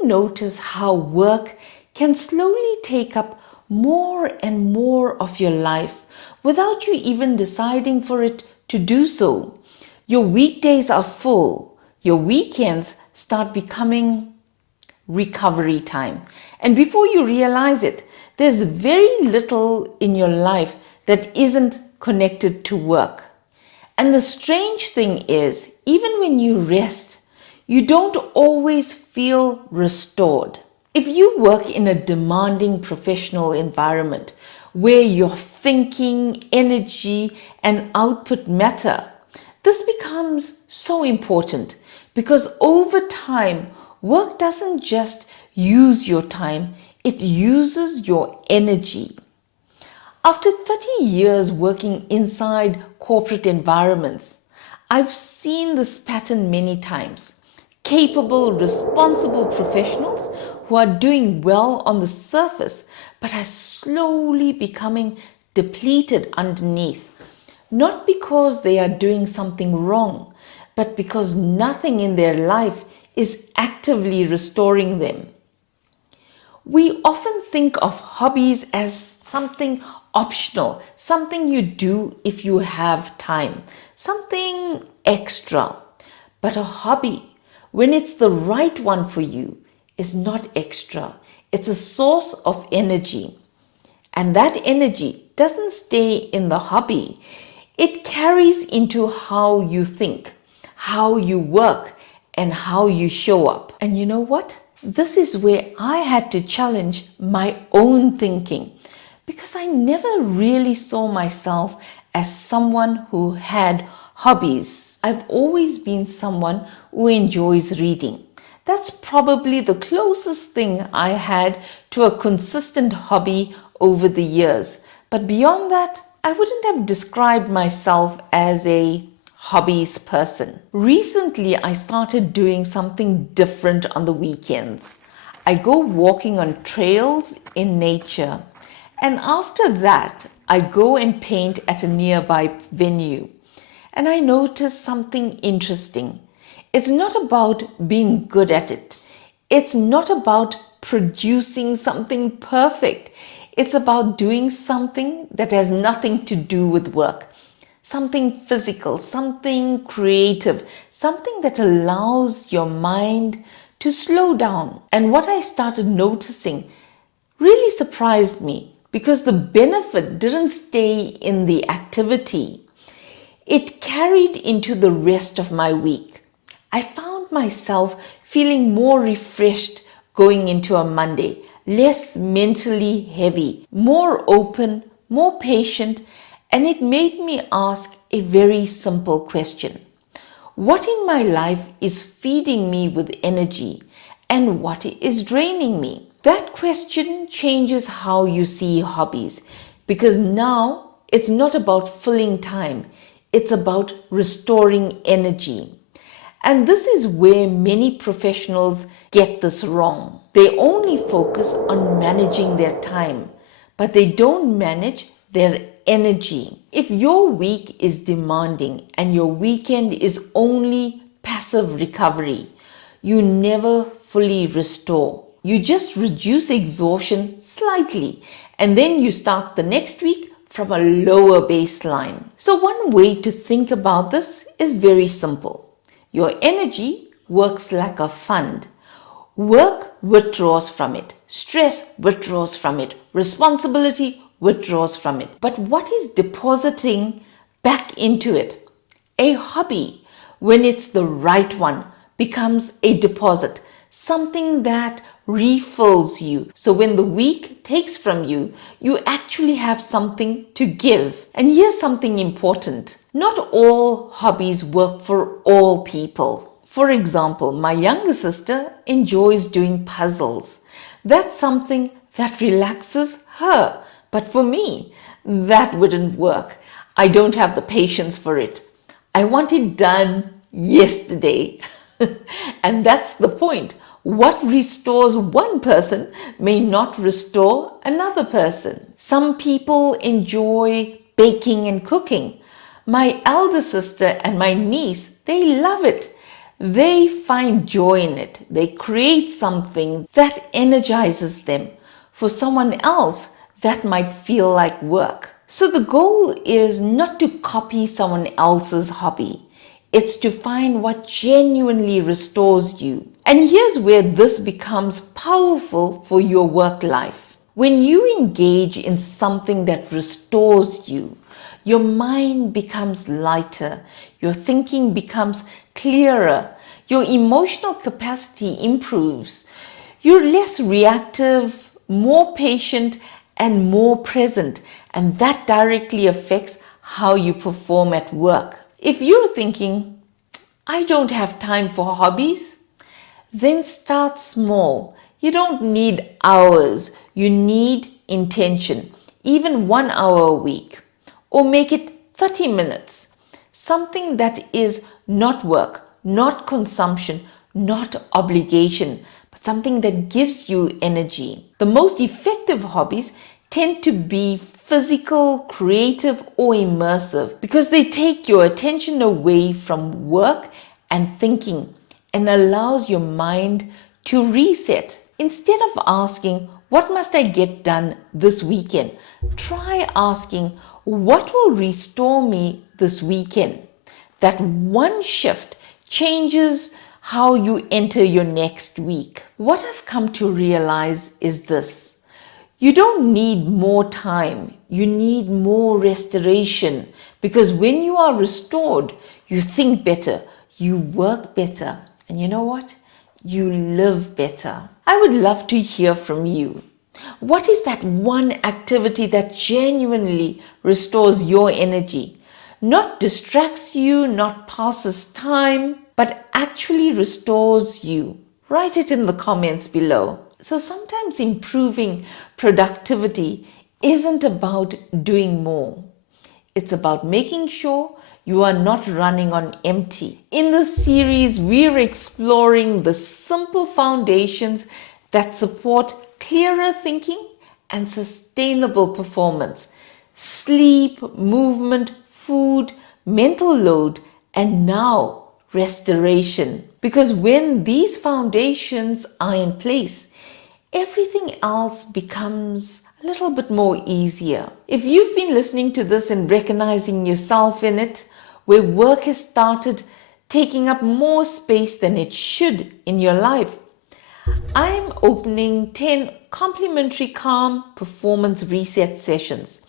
you notice how work can slowly take up more and more of your life without you even deciding for it to do so? Your weekdays are full. Your weekends start becoming recovery time. And before you realize it, there's very little in your life that isn't connected to work. And the strange thing is, even when you rest, you don't always feel restored. If you work in a demanding professional environment where your thinking, energy, and output matter, this becomes so important because over time, work doesn't just use your time, it uses your energy. After 30 years working inside corporate environments, I've seen this pattern many times. Capable, responsible professionals who are doing well on the surface but are slowly becoming depleted underneath. Not because they are doing something wrong, but because nothing in their life is actively restoring them. We often think of hobbies as something optional, something you do if you have time, something extra. But a hobby, when it's the right one for you, is not extra. It's a source of energy. And that energy doesn't stay in the hobby. It carries into how you think, how you work, and how you show up. And you know what? This is where I had to challenge my own thinking because I never really saw myself as someone who had hobbies. I've always been someone who enjoys reading. That's probably the closest thing I had to a consistent hobby over the years. But beyond that, I wouldn't have described myself as a hobbies person. Recently, I started doing something different on the weekends. I go walking on trails in nature, and after that, I go and paint at a nearby venue. And I notice something interesting. It's not about being good at it. It's not about producing something perfect. It's about doing something that has nothing to do with work. Something physical, something creative, something that allows your mind to slow down. And what I started noticing really surprised me because the benefit didn't stay in the activity. It carried into the rest of my week. I found myself feeling more refreshed going into a Monday, less mentally heavy, more open, more patient, and it made me ask a very simple question. What in my life is feeding me with energy and what is draining me? That question changes how you see hobbies because now it's not about filling time, it's about restoring energy. And this is where many professionals get this wrong. They only focus on managing their time, but they don't manage their energy. If your week is demanding and your weekend is only passive recovery, you never fully restore. You just reduce exhaustion slightly and then you start the next week from a lower baseline. So one way to think about this is very simple. Your energy works like a fund. Work withdraws from it. Stress withdraws from it. Responsibility withdraws from it. But what is depositing back into it? A hobby, when it's the right one, becomes a deposit, something that refills you. So when the week takes from you, you actually have something to give. And here's something important. Not all hobbies work for all people. For example, my younger sister enjoys doing puzzles. That's something that relaxes her. But for me, that wouldn't work. I don't have the patience for it. I want it done yesterday. And that's the point. What restores one person may not restore another person. Some people enjoy baking and cooking. My elder sister and my niece, they love it. They find joy in it. They create something that energizes them. For someone else, that might feel like work. So the goal is not to copy someone else's hobby. It's to find what genuinely restores you. And here's where this becomes powerful for your work life. When you engage in something that restores you, your mind becomes lighter, your thinking becomes clearer, your emotional capacity improves, you're less reactive, more patient, and more present, and that directly affects how you perform at work. If you're thinking, I don't have time for hobbies, then start small. You don't need hours, you need intention, even 1 hour a week. Or make it 30 minutes. Something that is not work, not consumption, not obligation, but something that gives you energy. The most effective hobbies tend to be physical, creative, or immersive because they take your attention away from work and thinking and allows your mind to reset. Instead of asking, what must I get done this weekend? Try asking, what will restore me this weekend? That one shift changes how you enter your next week. What I've come to realize is this. You don't need more time. You need more restoration because when you are restored, you think better, you work better, and you know what? You live better. I would love to hear from you. What is that one activity that genuinely restores your energy? Not distracts you, not passes time, but actually restores you. Write it in the comments below. So sometimes improving productivity isn't about doing more. It's about making sure you are not running on empty. In this series, we're exploring the simple foundations that support clearer thinking and sustainable performance. Sleep, movement, food, mental load, and now restoration. Because when these foundations are in place, everything else becomes a little bit more easier. If you've been listening to this and recognizing yourself in it, where work has started taking up more space than it should in your life, I'm opening 10 complimentary calm performance reset sessions.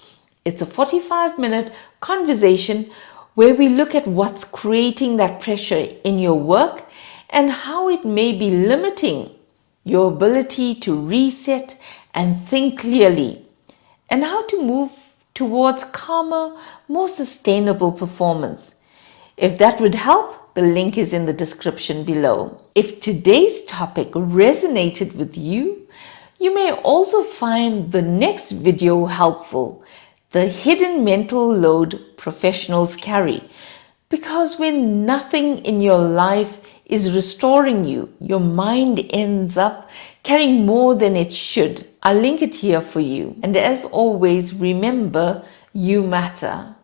It's a 45-minute conversation where we look at what's creating that pressure in your work and how it may be limiting your ability to reset and think clearly, and how to move towards calmer, more sustainable performance. If that would help, the link is in the description below. If today's topic resonated with you, you may also find the next video helpful, the hidden mental load professionals carry. Because when nothing in your life is restoring you, your mind ends up carrying more than it should. I'll link it here for you. And as always, remember, you matter.